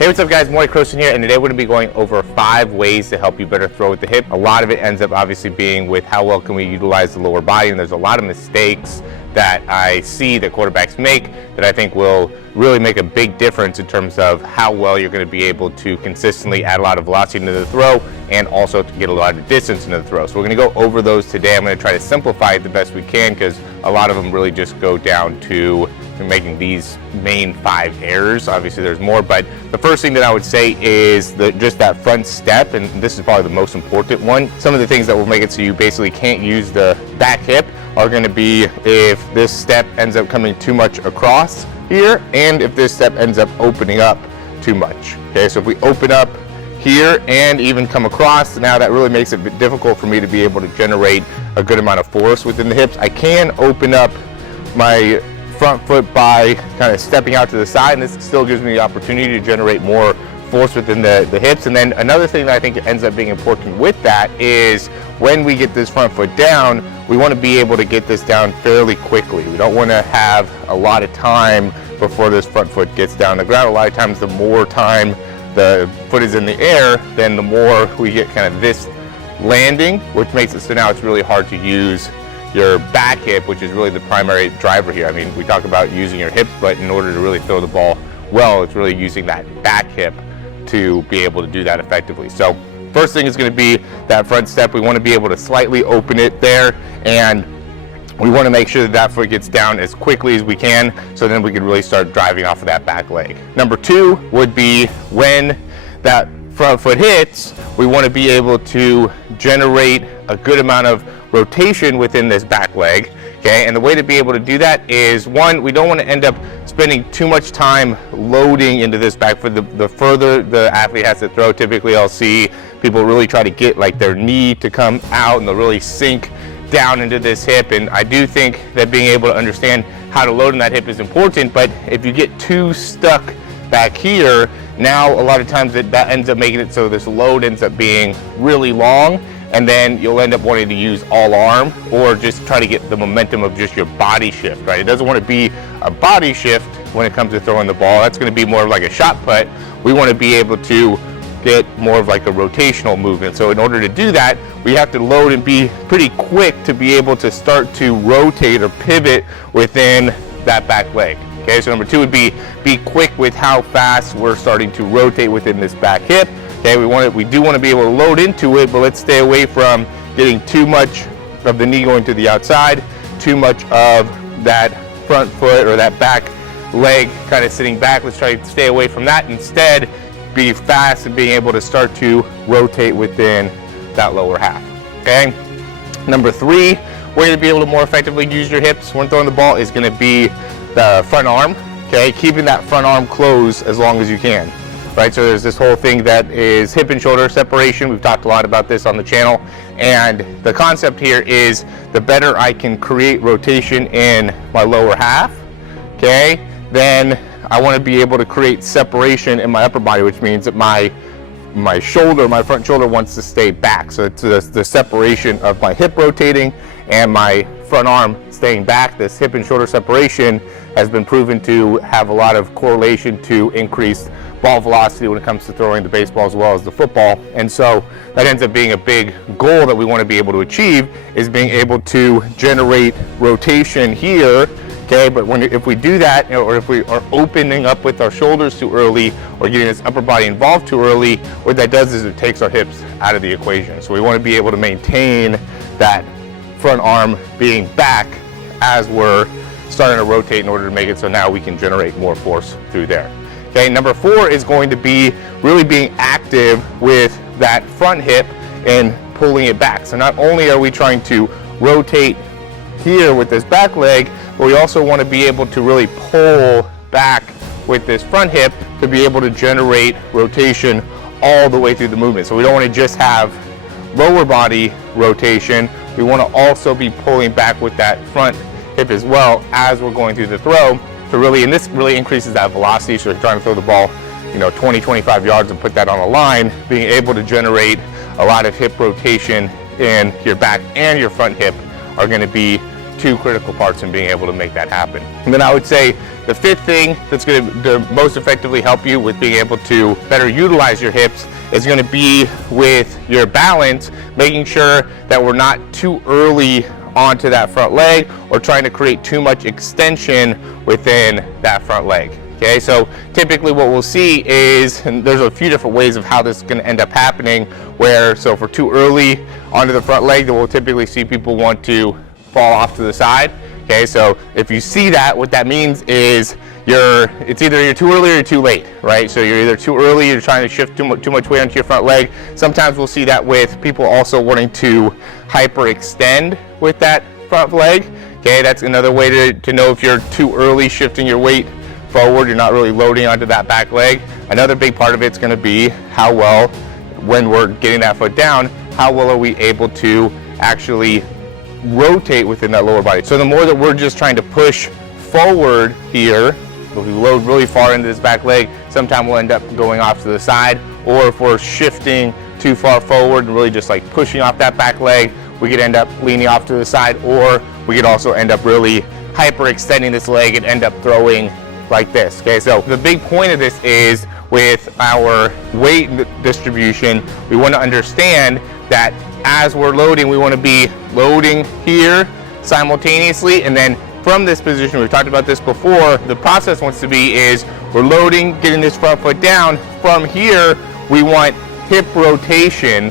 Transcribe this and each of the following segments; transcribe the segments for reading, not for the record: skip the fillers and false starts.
Hey, what's up guys, Morty Croson here, and today we're going to be going over 5 ways to help you better throw with the hip. A lot of it ends up obviously being with how well can we utilize the lower body, and there's a lot of mistakes that I see that quarterbacks make that I think will really make a big difference in terms of how well you're going to be able to consistently add a lot of velocity into the throw and also to get a lot of distance into the throw. So we're going to go over those today. I'm going to try to simplify it the best we can because a lot of them really just go down to making these main 5 errors. Obviously there's more, but the first thing that I would say is just that front step, and this is probably the most important one. Some of the things that will make it so you basically can't use the back hip are going to be if this step ends up coming too much across here and if this step ends up opening up too much. Okay, so if we open up here and even come across, now that really makes it a bit difficult for me to be able to generate a good amount of force within the hips. I can open up my front foot by kind of stepping out to the side, and this still gives me the opportunity to generate more force within the hips. And then another thing that I think ends up being important with that is when we get this front foot down, we want to be able to get this down fairly quickly. We don't want to have a lot of time before this front foot gets down the ground. A lot of times the more time the foot is in the air, then the more we get kind of this landing, which makes it so now it's really hard to use your back hip, which is really the primary driver here. I mean, we talk about using your hips, but in order to really throw the ball well, it's really using that back hip to be able to do that effectively. So first thing is going to be that front step. We want to be able to slightly open it there, and we want to make sure that that foot gets down as quickly as we can, so then we can really start driving off of that back leg. Number 2 would be when that front foot hits, we want to be able to generate a good amount of rotation within this back leg. Okay, and the way to be able to do that is, one, we don't want to end up spending too much time loading into this back foot. The further the athlete has to throw, typically I'll see people really try to get like their knee to come out and they'll really sink down into this hip. And I do think that being able to understand how to load in that hip is important, but if you get too stuck back here, now a lot of times that ends up making it so this load ends up being really long, and then you'll end up wanting to use all arm or just try to get the momentum of just your body shift, right? It doesn't want to be a body shift when it comes to throwing the ball. That's going to be more of like a shot put. We want to be able to get more of like a rotational movement. So in order to do that, we have to load and be pretty quick to be able to start to rotate or pivot within that back leg. Okay, so number 2 would be quick with how fast we're starting to rotate within this back hip. Okay, we do want to be able to load into it, but let's stay away from getting too much of the knee going to the outside, too much of that front foot or that back leg kind of sitting back. Let's try to stay away from that. Instead, be fast and being able to start to rotate within that lower half. Okay, number 3, way to be able to more effectively use your hips when throwing the ball is going to be the front arm. Okay, keeping that front arm closed as long as you can. Right, so there's this whole thing that is hip and shoulder separation. We've talked a lot about this on the channel, and the concept here is the better I can create rotation in my lower half, okay, then I want to be able to create separation in my upper body, which means that my front shoulder wants to stay back. So it's the separation of my hip rotating and my front arm staying back. This hip and shoulder separation has been proven to have a lot of correlation to increased ball velocity when it comes to throwing the baseball as well as the football. And so that ends up being a big goal that we want to be able to achieve, is being able to generate rotation here. Okay, but if we do that, or if we are opening up with our shoulders too early or getting this upper body involved too early, what that does is it takes our hips out of the equation. So we want to be able to maintain that front arm being back as we're starting to rotate in order to make it so now we can generate more force through there. Okay, number 4 is going to be really being active with that front hip and pulling it back. So not only are we trying to rotate here with this back leg, but we also want to be able to really pull back with this front hip to be able to generate rotation all the way through the movement. So we don't want to just have lower body rotation. We want to also be pulling back with that front hip as well as we're going through the throw. So really, and this really increases that velocity. So if you're trying to throw the ball, 20, 25 yards and put that on a line, being able to generate a lot of hip rotation in your back and your front hip are going to be two critical parts in being able to make that happen. And then I would say the fifth thing that's going to most effectively help you with being able to better utilize your hips is going to be with your balance, making sure that we're not too early onto that front leg or trying to create too much extension within that front leg. Okay, so typically what we'll see is, and there's a few different ways of how this is going to end up happening, where so if we're too early onto the front leg, then we'll typically see people want to fall off to the side. Okay, so if you see that, what that means is it's either you're too early or you're too late, right? So you're either too early, you're trying to shift too much weight onto your front leg. Sometimes we'll see that with people also wanting to hyperextend with that front leg. Okay, that's another way to know if you're too early shifting your weight forward, you're not really loading onto that back leg. Another big part of it's going to be how well, when we're getting that foot down, how well are we able to actually rotate within that lower body. So the more that we're just trying to push forward here, if we load really far into this back leg, sometimes we'll end up going off to the side, or if we're shifting too far forward and really just like pushing off that back leg, we could end up leaning off to the side, or we could also end up really hyperextending this leg and end up throwing like this. Okay, so the big point of this is with our weight distribution, we want to understand that as we're loading, we want to be loading here simultaneously, and then from this position, we've talked about this before, the process wants to be is we're loading, getting this front foot down. From here, we want hip rotation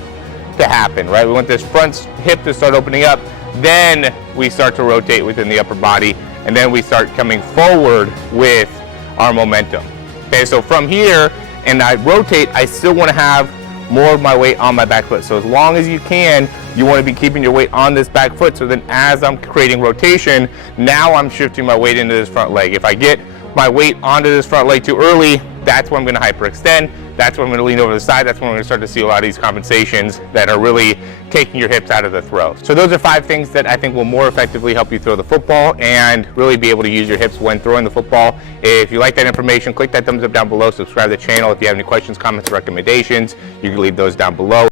to happen, right? We want this front hip to start opening up, then we start to rotate within the upper body, and then we start coming forward with our momentum. Okay, so from here, and I rotate, I still want to have more of my weight on my back foot. So as long as you can, you want to be keeping your weight on this back foot, so then as I'm creating rotation, now I'm shifting my weight into this front leg. If I get my weight onto this front leg too early, that's when I'm going to hyperextend. That's when I'm going to lean over the side. That's when we're going to start to see a lot of these compensations that are really taking your hips out of the throw. So those are 5 things that I think will more effectively help you throw the football and really be able to use your hips when throwing the football. If you like that information, click that thumbs up down below, subscribe to the channel. If you have any questions, comments, or recommendations, you can leave those down below.